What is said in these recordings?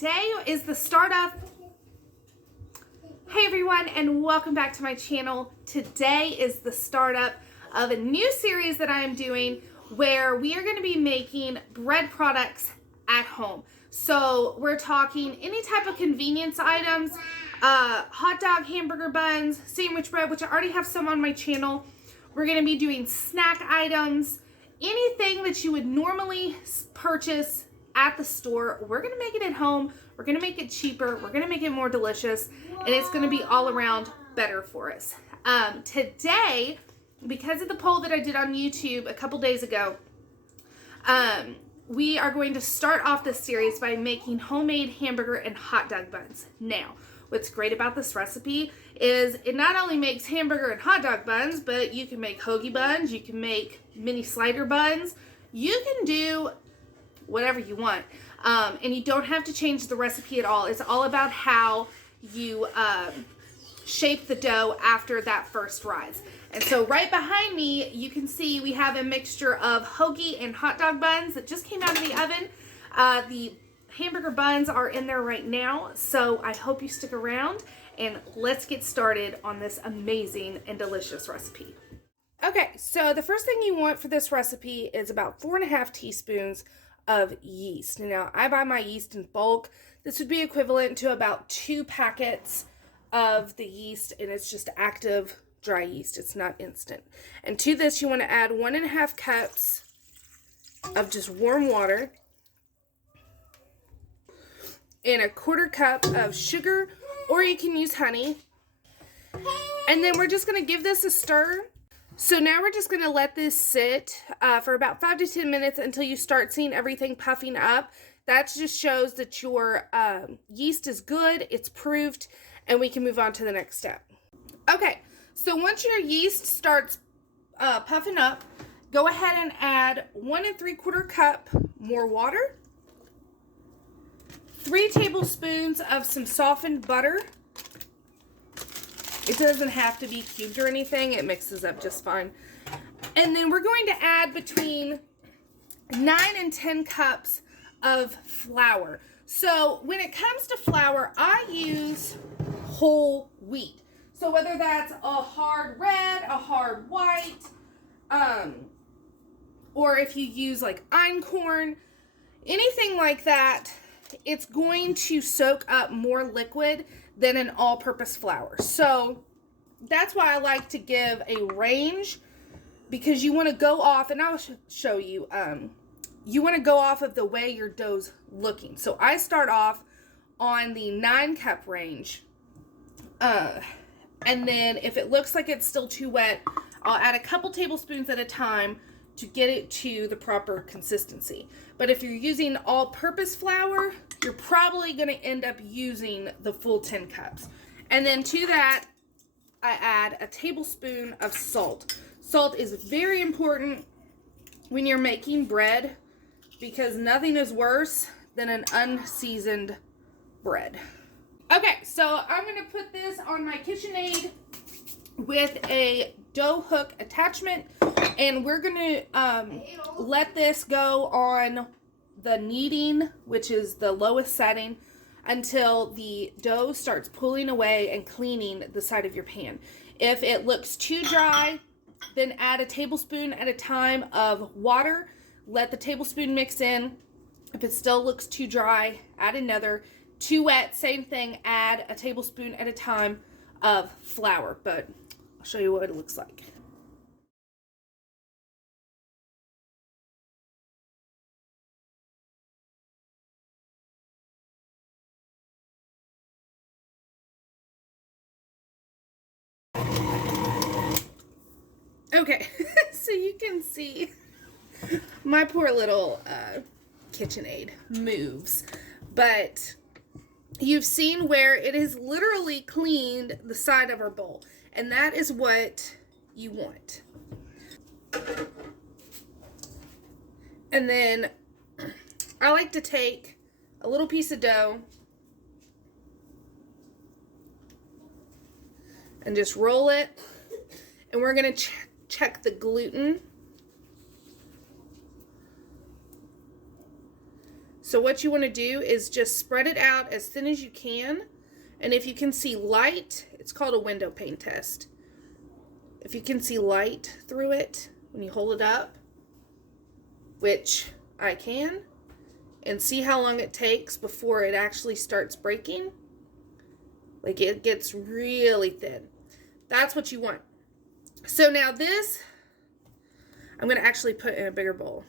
today is the start of... Hey everyone, and welcome back to my channel. Today is the startup of a new series that I am doing where we are going to be making bread products at home. So we're talking any type of convenience items, hot dog, hamburger buns, sandwich bread, which I already have some on my channel. We're going to be doing snack items, anything that you would normally purchase at the store. We're going to make it at home. We're going to make it cheaper. We're going to make it more delicious, and it's going to be all around better for us. Today, because of the poll that I did on YouTube a couple days ago, we are going to start off this series by making homemade hamburger and hot dog buns. Now, what's great about this recipe is it not only makes hamburger and hot dog buns, but you can make hoagie buns, you can make mini slider buns, you can do whatever you want. And you don't have to change the recipe at all. It's all about how you shape the dough after that first rise. And so right behind me, you can see we have a mixture of hoagie and hot dog buns that just came out of the oven. The hamburger buns are in there right now, so I hope you stick around and let's get started on this amazing and delicious recipe. Okay, so the first thing you want for this recipe is about 4.5 teaspoons of yeast. Now, I buy my yeast in bulk. This would be equivalent to about 2 packets of the yeast, and it's just active dry yeast. It's not instant. And to this, you want to add 1.5 cups of just warm water and 1/4 cup of sugar, or you can use honey. And then we're just going to give this a stir. So now we're just going to let this sit for about 5 to 10 minutes until you start seeing everything puffing up. That just shows that your yeast is good, it's proofed, and we can move on to the next step. Okay, so once your yeast starts puffing up, go ahead and add 1 3/4 cup more water, 3 tablespoons of some softened butter. It doesn't have to be cubed or anything. It mixes up just fine. And then we're going to add between 9 and 10 cups of flour. So when it comes to flour, I use whole wheat. So whether that's a hard red, a hard white, or if you use like einkorn, anything like that, it's going to soak up more liquid than an all-purpose flour. So that's why I like to give a range, because you want to go off, and I'll show you, you want to go off of the way your dough's looking. So I start off on the 9-cup range, and then if it looks like it's still too wet, I'll add a couple tablespoons at a time to get it to the proper consistency. But if you're using all-purpose flour, you're probably going to end up using the full 10 cups. And then to that, I add a tablespoon of salt. Salt is very important when you're making bread, because nothing is worse than an unseasoned bread. Okay, so I'm going to put this on my KitchenAid with a dough hook attachment, and we're going to let this go on the kneading, which is the lowest setting, until the dough starts pulling away and cleaning the side of your pan. If it looks too dry, then add a tablespoon at a time of water. Let the tablespoon mix in. If it still looks too dry, add another. Too wet, same thing, add a tablespoon at a time of flour. But I'll show you what it looks like. Okay, so you can see my poor little KitchenAid moves, but you've seen where it has literally cleaned the side of our bowl, and that is what you want. And then I like to take a little piece of dough and just roll it, and we're going to check the gluten. So what you want to do is just spread it out as thin as you can. And if you can see light, it's called a window pane test. If you can see light through it when you hold it up, which I can, and see how long it takes before it actually starts breaking. Like it gets really thin. That's what you want. So now this, I'm going to actually put in a bigger bowl.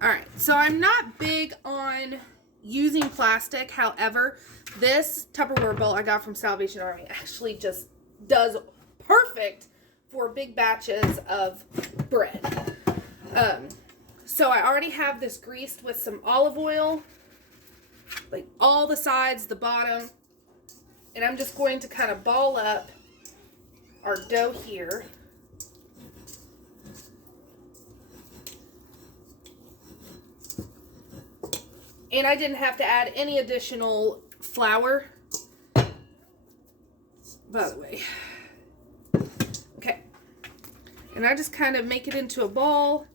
All right, so I'm not big on using plastic. However, this Tupperware bowl I got from Salvation Army actually just does perfect for big batches of bread. So I already have this greased with some olive oil, like all the sides, the bottom, and I'm just going to kind of ball up our dough here. And I didn't have to add any additional flour, by the way. Okay. And I just kind of make it into a ball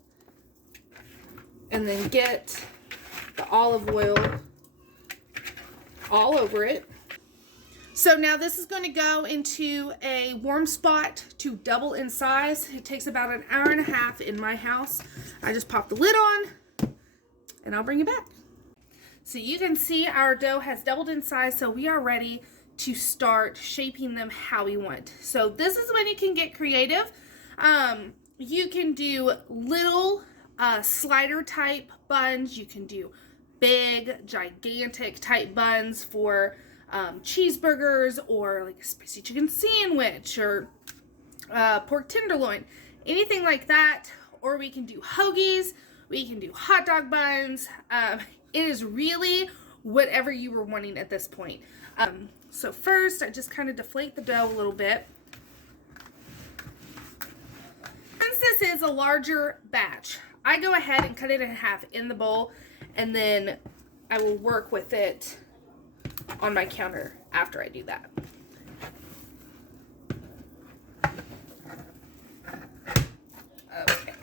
and then get the olive oil all over it. So now this is going to go into a warm spot to double in size. It takes about an hour and a half in my house. I just pop the lid on and I'll bring you back. So you can see our dough has doubled in size, so we are ready to start shaping them how we want. So this is when you can get creative. You can do little slider type buns. You can do big, gigantic type buns for cheeseburgers, or like a spicy chicken sandwich, or pork tenderloin, anything like that. Or we can do hoagies. We can do hot dog buns. It is really whatever you were wanting at this point. So first, I just kind of deflate the dough a little bit. Since this is a larger batch, I go ahead and cut it in half in the bowl, and then I will work with it on my counter after I do that. Okay.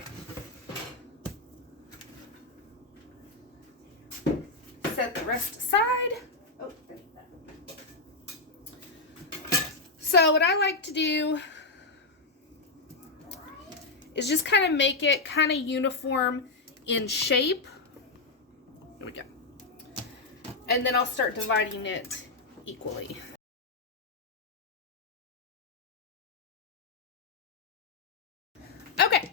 Set the rest aside. Oh, so what I like to do is just kind of make it kind of uniform in shape. Here we go. And then I'll start dividing it equally. Okay,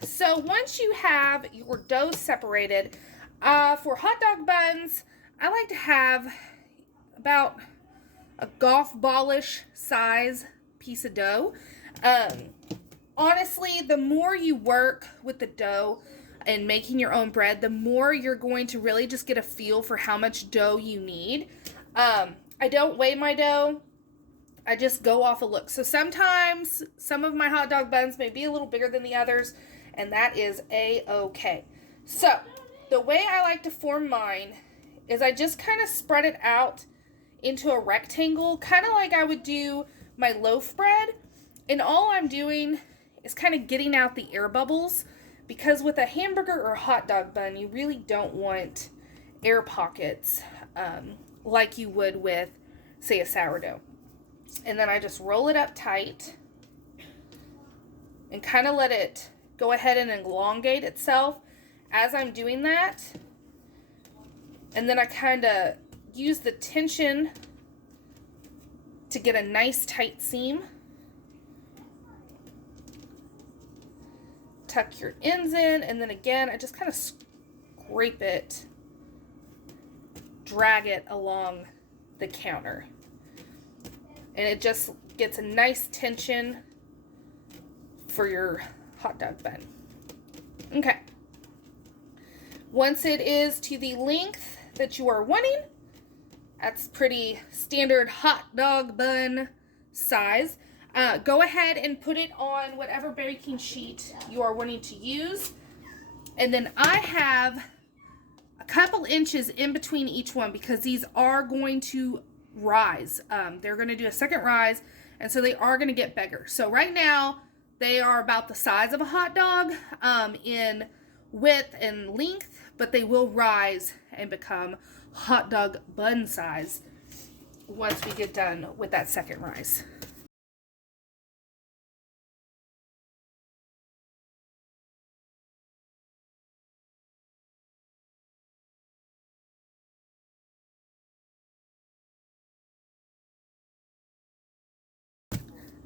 so once you have your dough separated, for hot dog buns, I like to have about a golf ballish size piece of dough. Honestly, the more you work with the dough and making your own bread, the more you're going to really just get a feel for how much dough you need. I don't weigh my dough. I just go off a look. So sometimes some of my hot dog buns may be a little bigger than the others, and that is a-okay. So the way I like to form mine is I just kind of spread it out into a rectangle, kind of like I would do my loaf bread. And all I'm doing is kind of getting out the air bubbles, because with a hamburger or hot dog bun, you really don't want air pockets like you would with, say, a sourdough. And then I just roll it up tight and kind of let it go ahead and elongate itself as I'm doing that. And then I kind of use the tension to get a nice tight seam. Tuck your ends in, and then again, I just kind of scrape it, drag it along the counter. And it just gets a nice tension for your hot dog bun. Okay. Once it is to the length that you are wanting, that's pretty standard hot dog bun size. Go ahead and put it on whatever baking sheet you are wanting to use. And then I have a couple inches in between each one, because these are going to rise. They're going to do a second rise, and so they are going to get bigger. So right now, they are about the size of a hot dog in width and length, but they will rise and become hot dog bun size once we get done with that second rise.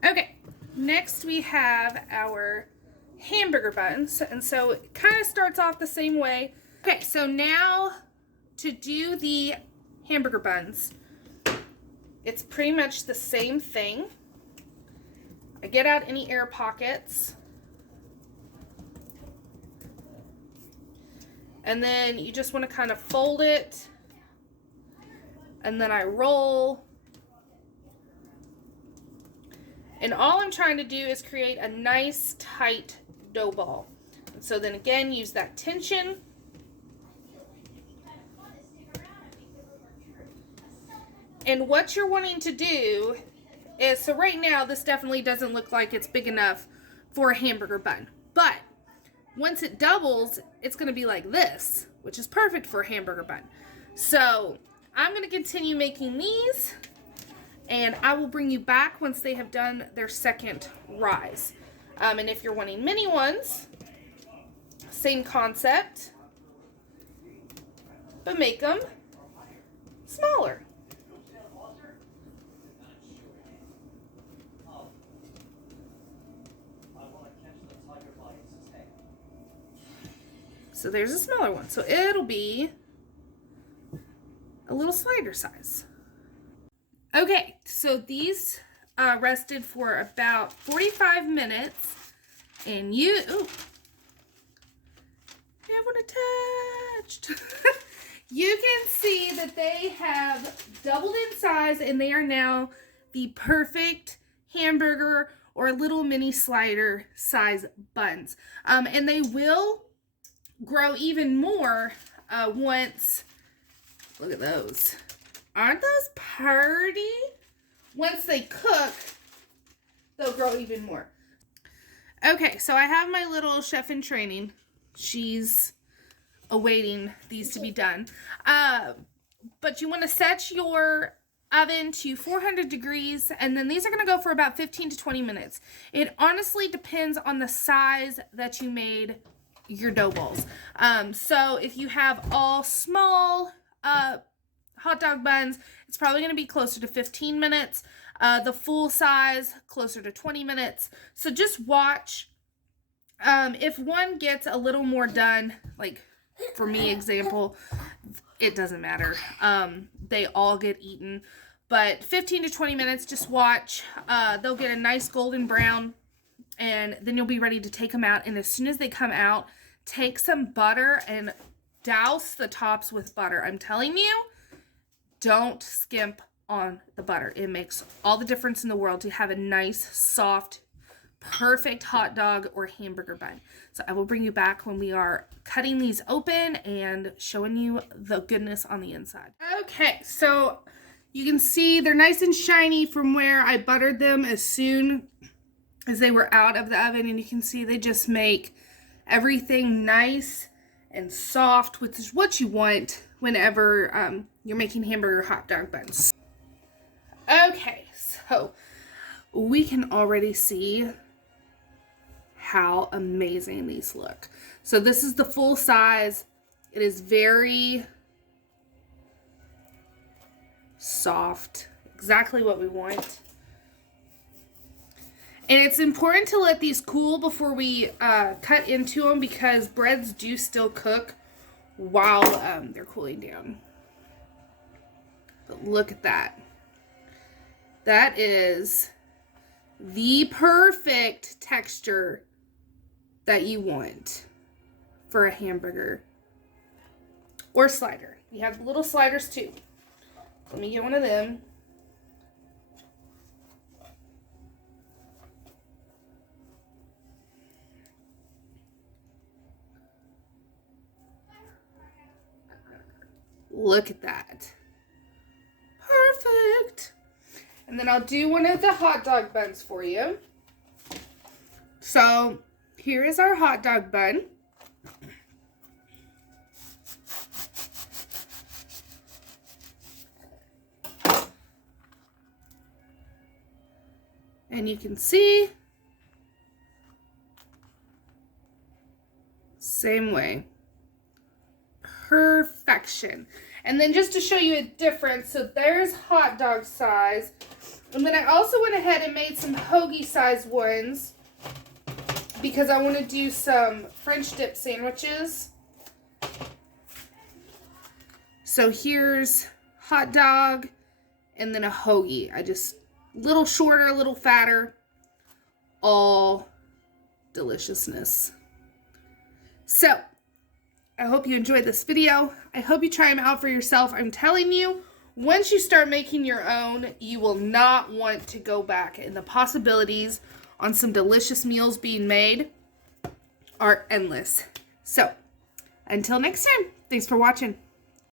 Okay, next we have our hamburger buns, and so it kind of starts off the same way. Okay, so now to do the hamburger buns, it's pretty much the same thing. I get out any air pockets, and then you just want to kind of fold it, and then I roll. And all I'm trying to do is create a nice tight dough ball. And so then again, use that tension. And what you're wanting to do is, so right now this definitely doesn't look like it's big enough for a hamburger bun. But once it doubles, it's going to be like this, which is perfect for a hamburger bun. So I'm going to continue making these, and I will bring you back once they have done their second rise. And if you're wanting mini ones, same concept, but make them smaller. So there's a smaller one. So it'll be a little slider size. Okay, so these rested for about 45 minutes, and you, ooh, haven't attached. You can see that they have doubled in size, and they are now the perfect hamburger or little mini slider size buns. And they will grow even more once, look at those. Aren't those pretty? Once they cook, they'll grow even more. Okay, so I have my little chef in training. She's awaiting these to be done. But you want to set your oven to 400 degrees, and then these are going to go for about 15 to 20 minutes. It honestly depends on the size that you made your dough balls. So if you have all small hot dog buns, it's probably going to be closer to 15 minutes. The full size, closer to 20 minutes. So just watch. If one gets a little more done, like for me example, it doesn't matter. They all get eaten. But 15 to 20 minutes, just watch. They'll get a nice golden brown, and then you'll be ready to take them out. And as soon as they come out, take some butter and douse the tops with butter. I'm telling you, don't skimp on the butter. It makes all the difference in the world to have a nice, soft, perfect hot dog or hamburger bun. So I will bring you back when we are cutting these open and showing you the goodness on the inside. Okay, so you can see they're nice and shiny from where I buttered them as soon as they were out of the oven. And you can see they just make everything nice and soft, which is what you want whenever you're making hamburger hot dog buns. Okay, so we can already see how amazing these look. So this is the full size. It is very soft, exactly what we want. And it's important to let these cool before we cut into them, because breads do still cook while they're cooling down. But look at that. That is the perfect texture that you want for a hamburger or slider. You have little sliders too. Let me get one of them. Look at that. Perfect. And then I'll do one of the hot dog buns for you. So here is our hot dog bun. And you can see, same way. Perfection. And then just to show you a difference, so there's hot dog size. And then I also went ahead and made some hoagie size ones because I want to do some French dip sandwiches. So here's hot dog and then a hoagie. I just, a little shorter, a little fatter, all deliciousness. So, I hope you enjoyed this video. I hope you try them out for yourself. I'm telling you, once you start making your own, you will not want to go back. And the possibilities on some delicious meals being made are endless. So, until next time, thanks for watching.